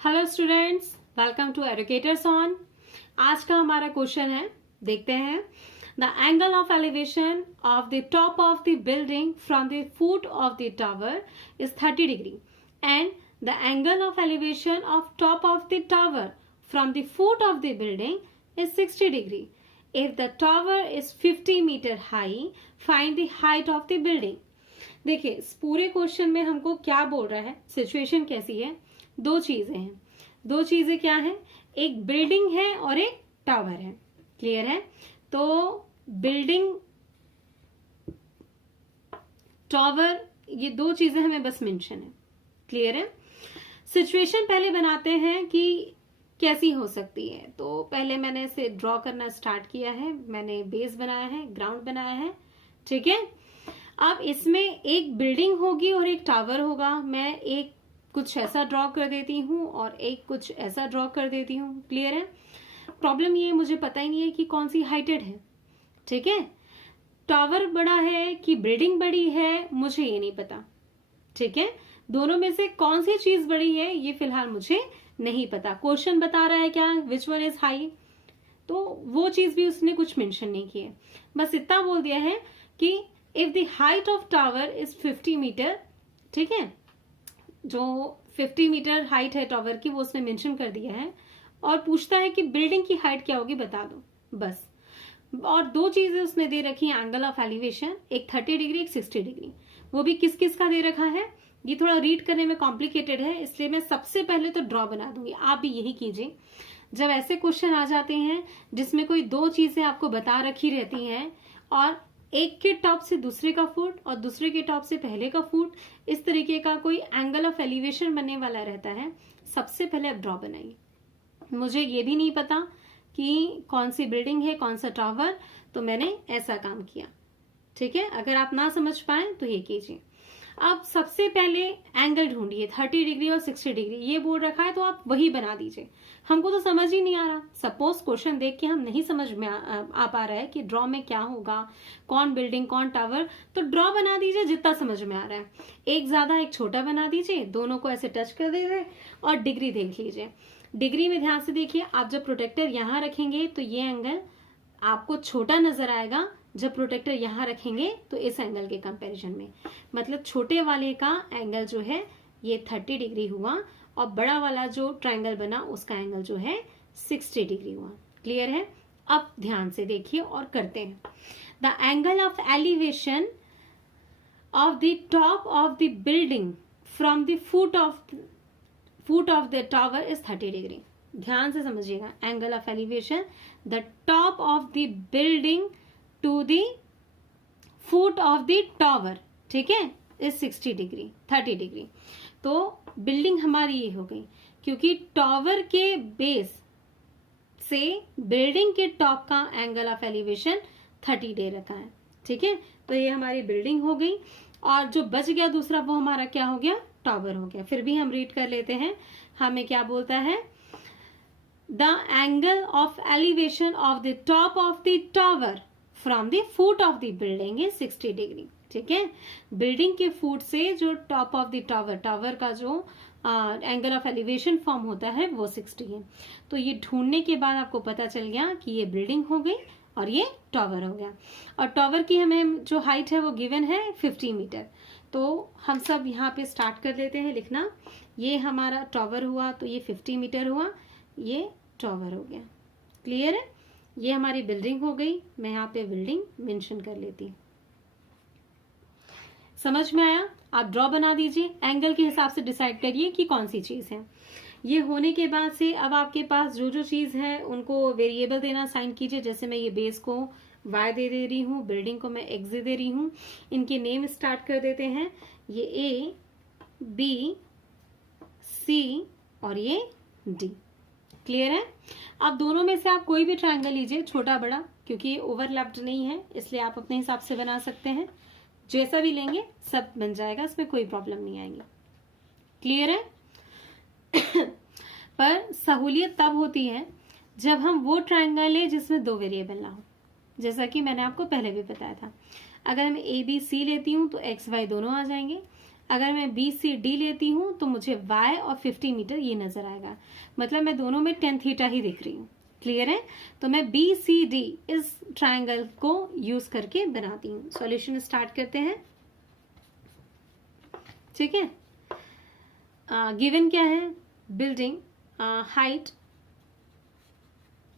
Hello students, welcome to educators on. आज का हमारा क्वेश्चन है, देखते हैं। The angle of elevation of the top of the building from the foot of the tower is 30 degree and the angle of elevation of top of the tower from the foot of the building is 60 degree. If the tower is 50 metre high, find the height of the building. देखिए, इस पूरे question में हमको क्या बोल रहा है, situation कैसी है। दो चीजें हैं। दो चीजें क्या है? एक बिल्डिंग है और एक टावर है। क्लियर है? तो बिल्डिंग, टावर, ये दो चीजें हमें बस मेंशन है। क्लियर है? सिचुएशन पहले बनाते हैं कि कैसी हो सकती है। तो पहले मैंने इसे ड्रॉ करना स्टार्ट किया है। मैंने बेस बनाया है, ग्राउंड बनाया है। ठीक है। अब इसमें एक बिल्डिंग होगी और एक टावर होगा। मैं एक कुछ ऐसा ड्रॉ कर देती हूँ और एक कुछ ऐसा ड्रॉ कर देती हूँ। क्लियर है? प्रॉब्लम ये, मुझे पता ही नहीं है कि कौन सी हाइटेड है। ठीक है। टावर बड़ा है कि बिल्डिंग बड़ी है, मुझे ये नहीं पता। ठीक है। दोनों में से कौन सी चीज बड़ी है ये फिलहाल मुझे नहीं पता। क्वेश्चन बता रहा है क्या, विच वन इज हाई, तो वो चीज भी उसने कुछ मेंशन नहीं की है। बस इतना बोल दिया है कि if the height of tower is 50 metre, ठीक है, जो 50 मीटर हाइट है टावर की वो उसने मेंशन कर दिया है। और पूछता है कि बिल्डिंग की हाइट क्या होगी, बता दो बस। और दो चीजें उसने दे रखी है एंगल ऑफ एलिवेशन, एक 30 डिग्री, एक 60 डिग्री। वो भी किस किस का दे रखा है, ये थोड़ा रीड करने में कॉम्प्लिकेटेड है, इसलिए मैं सबसे पहले तो ड्रॉ बना दूंगी। आप भी यही कीजिए। जब ऐसे क्वेश्चन आ जाते हैं जिसमें कोई दो चीजें आपको बता रखी रहती हैं और एक के टॉप से दूसरे का फुट और दूसरे के टॉप से पहले का फुट, इस तरीके का कोई एंगल ऑफ एलिवेशन बनने वाला रहता है, सबसे पहले आप ड्रॉ बनाइए। मुझे ये भी नहीं पता कि कौन सी बिल्डिंग है, कौन सा टावर, तो मैंने ऐसा काम किया। ठीक है। अगर आप ना समझ पाए तो ये कीजिए। अब सबसे पहले एंगल ढूंढिए, 30 डिग्री और 60 डिग्री ये बोल रखा है तो आप वही बना दीजिए। हमको तो समझ ही नहीं आ रहा। सपोज क्वेश्चन देख के हम नहीं समझ में आ पा रहा है कि ड्रॉ में क्या होगा, कौन बिल्डिंग कौन टावर, तो ड्रॉ बना दीजिए जितना समझ में आ रहा है। एक ज्यादा एक छोटा बना दीजिए, दोनों को ऐसे टच कर दीजिए और डिग्री देख लीजिए। डिग्री में ध्यान से देखिए, आप जब प्रोटेक्टर यहां रखेंगे तो ये एंगल आपको छोटा नजर आएगा, जब प्रोटेक्टर यहां रखेंगे तो इस एंगल के कंपैरिजन में, मतलब छोटे वाले का एंगल जो है ये 30 डिग्री हुआ और बड़ा वाला जो ट्रायंगल बना उसका एंगल जो है 60 डिग्री हुआ। क्लियर है? अब ध्यान से देखिए और करते हैं। The angle of elevation of the top of the building from the foot of the tower is 30 degree. ध्यान से समझिएगा। Angle of elevation, the top of the building to the foot of the tower, ठीक है, is 60 degree, 30 degree. तो building हमारी ये हो गई, क्योंकि टावर के बेस से बिल्डिंग के टॉप का एंगल ऑफ एलिवेशन 30 दे रखा है। ठीक है। तो ये हमारी बिल्डिंग हो गई और जो बच गया दूसरा वो हमारा क्या हो गया, टावर हो गया। फिर भी हम रीड कर लेते हैं। हमें क्या बोलता है, the angle of elevation of the top of the tower from the foot of the building is 60 degree. ठीक है। बिल्डिंग के फुट से जो top of the tower, tower का जो एंगल ऑफ एलिवेशन फॉर्म होता है वो 60 है। तो ये ढूंढने के बाद आपको पता चल गया कि ये बिल्डिंग हो गई और ये टावर हो गया। और टावर की हमें जो हाइट है वो गिवन है 50 मीटर। तो हम सब यहाँ पे स्टार्ट कर लेते हैं लिखना। ये हमारा टावर हुआ तो ये 50 मीटर हुआ, ये टावर हो गया। क्लियर है? ये हमारी बिल्डिंग हो गई। मैं यहाँ पे बिल्डिंग मेंशन कर लेती हूँ। समझ में आया? आप ड्रॉ बना दीजिए, एंगल के हिसाब से डिसाइड करिए कि कौन सी चीज है। ये होने के बाद से अब आपके पास जो जो चीज है उनको वेरिएबल देना साइन कीजिए। जैसे मैं ये बेस को y दे रही हूँ, बिल्डिंग को मैं x दे रही हूँ। इनके नेम स्टार्ट कर देते हैं। ये a, b, c और ये d। क्लियर है? अब दोनों में से आप कोई भी ट्रायंगल लीजिए, छोटा बड़ा, क्योंकि ये ओवरलैप्ड नहीं है इसलिए आप अपने हिसाब से बना सकते हैं। जैसा भी लेंगे सब बन जाएगा, इसमें कोई प्रॉब्लम नहीं आएगी। क्लियर है? पर सहूलियत तब होती है जब हम वो ट्रायंगल ले जिसमें दो वेरिएबल ना हो, जैसा कि मैंने आपको पहले भी बताया था। अगर मैं a b c लेती हूँ तो x y दोनों आ जाएंगे। अगर मैं BCD लेती हूँ तो मुझे y और 50 मीटर ये नजर आएगा, मतलब मैं दोनों में tan थीटा ही दिख रही हूँ। क्लियर है? तो मैं BCD इस ट्राइंगल को यूज करके बनाती हूँ। सॉल्यूशन स्टार्ट करते हैं। ठीक है, गिवन क्या है? Building height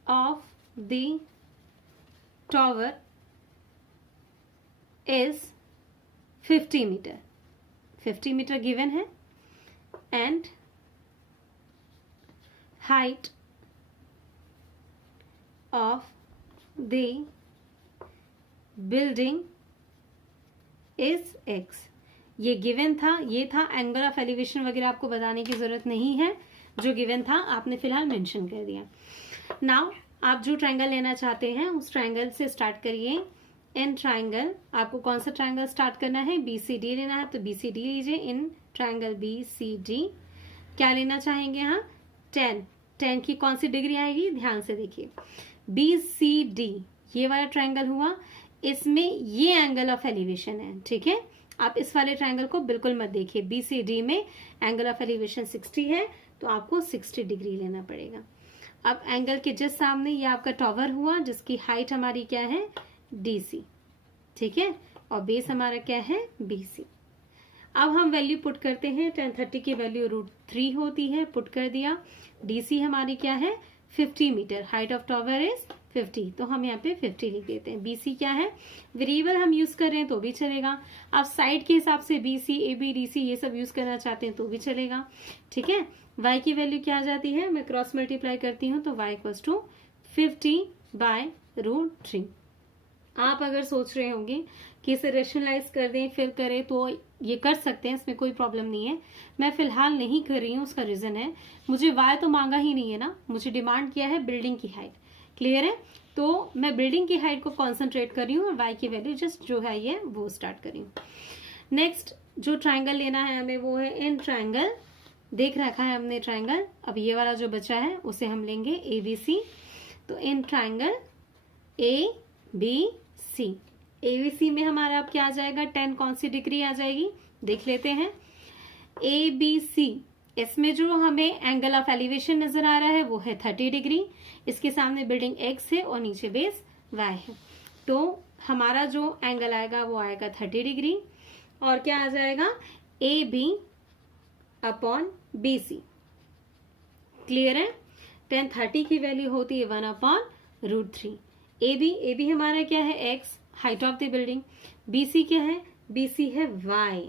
of the tower is 50 metre. 50 metre given है, and height of the building is x। ये गिवन था, ये था। एंगल ऑफ एलिवेशन वगैरह आपको बताने की जरूरत नहीं है, जो गिवन था आपने फिलहाल मेंशन कर दिया। नाउ आप जो ट्रायंगल लेना चाहते हैं उस ट्रायंगल से स्टार्ट करिए। इन ट्रायंगल आपको कौन सा ट्रायंगल स्टार्ट करना है? BCD लेना है तो BCD लीजिए। इन ट्रायंगल BCD क्या लेना चाहेंगे? यहाँ 10 की कौन सी डिग्री आएगी? ध्यान से देखिए। BCD ये वाला ट्रायंगल हुआ, इसमें ये एंगल ऑफ एलिवेशन है। ठीक है, आप इस वाले ट्रायंगल को बिल्कुल मत देखिए। BCD में एंगल ऑफ एलिवेशन 60 है तो आपको 60 डिग्री लेना पड़ेगा। अब एंगल के जस्ट सामने ये आपका टॉवर हुआ, जिसकी हाइट हमारी क्या है? DC। ठीक है, और बेस हमारा क्या है? BC। अब हम वैल्यू पुट करते हैं। tan 30 की वैल्यू √3 होती है, पुट कर दिया। DC हमारी क्या है? 50 metre. Height of tower is 50, तो हम यहाँ पे 50 लिख देते हैं। BC क्या है? वेरिएबल हम यूज कर रहे हैं तो भी चलेगा। आप साइड के हिसाब से BC, AB, DC ये सब यूज करना चाहते हैं तो भी चलेगा। ठीक है, y की वैल्यू क्या आ जाती है? मैं क्रॉस मल्टीप्लाई करती हूँ तो y इक्वल्स टू 50/√3। आप अगर सोच रहे होंगे कि इसे रेशनलाइज कर दें फिर करें तो ये कर सकते हैं, इसमें कोई प्रॉब्लम नहीं है। मैं फिलहाल नहीं कर रही हूँ, उसका रीजन है मुझे y तो मांगा ही नहीं है ना, मुझे डिमांड किया है बिल्डिंग की हाइट। क्लियर है? तो मैं बिल्डिंग की हाइट को कॉन्सेंट्रेट कर रही हूँ और y की वैल्यू जस्ट जो है ये वो स्टार्ट कर रही हूँ। नेक्स्ट जो ट्राइंगल लेना है हमें वो है इन ट्राइंगल। देख रखा है हमने ट्राइंगल, अब ये वाला जो बचा है उसे हम लेंगे ABC। तो इन ट्राइंगल ABC, ABC में हमारा अब क्या आ जाएगा? 10 कौन सी डिग्री आ जाएगी? देख लेते हैं। ABC, इसमें जो हमें एंगल ऑफ एलिवेशन नजर आ रहा है वो है 30 डिग्री। इसके सामने बिल्डिंग X है और नीचे बेस Y है, तो हमारा जो एंगल आएगा वो आएगा 30 डिग्री। और क्या आ जाएगा? AB/BC। क्लियर है? tan 30 की वैल्यू होती है 1/√3। AB हमारा क्या है? X, height of the building. BC क्या है? BC है Y।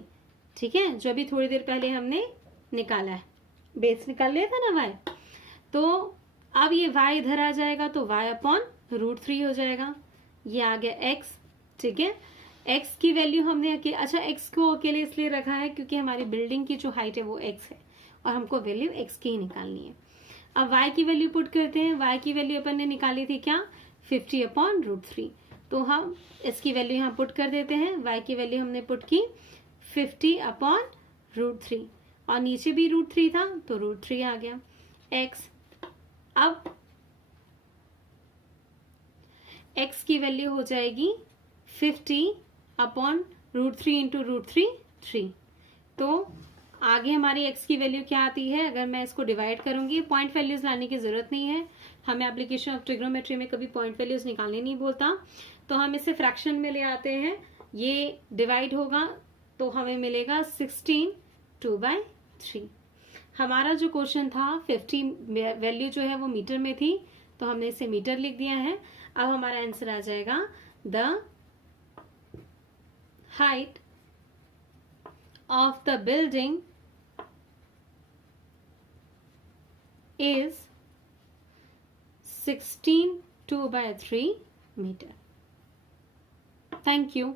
ठीक है, जो अभी थोड़ी देर पहले हमने निकाला है, बेस निकाल लिया था ना Y। तो अब ये y इधर आ जाएगा तो y/√3 हो जाएगा। ये आ गया x। ठीक है, x की वैल्यू हमने अच्छा x को अकेले इसलिए रखा है क्योंकि हमारी बिल्डिंग की जो हाइट है वो x है और हमको वैल्यू x की ही निकालनी है। अब y की वैल्यू पुट करते हैं। y की वैल्यू अपन ने निकाली थी क्या? 50/√3। तो हम इसकी वैल्यू यहाँ पुट कर देते हैं। y की वैल्यू हमने पुट की 50/√3 और नीचे भी √3 था तो √3 आ गया। x, अब x की वैल्यू हो जाएगी 50/√3 इंटू √3 3। तो आगे हमारी x की वैल्यू क्या आती है? अगर मैं इसको डिवाइड करूंगी, पॉइंट वैल्यूज लाने की जरूरत नहीं है, हमें एप्लीकेशन ऑफ ट्रिग्नोमेट्री में कभी पॉइंट वैल्यूज निकालने नहीं बोलता, तो हम इसे फ्रैक्शन में ले आते हैं। ये डिवाइड होगा तो हमें मिलेगा 16 2/3। हमारा जो क्वेश्चन था 50 वैल्यू जो है वो मीटर में थी तो हमने इसे मीटर लिख दिया है। अब हमारा आंसर आ जाएगा the height of the building is 16 2/3 metre. Thank you.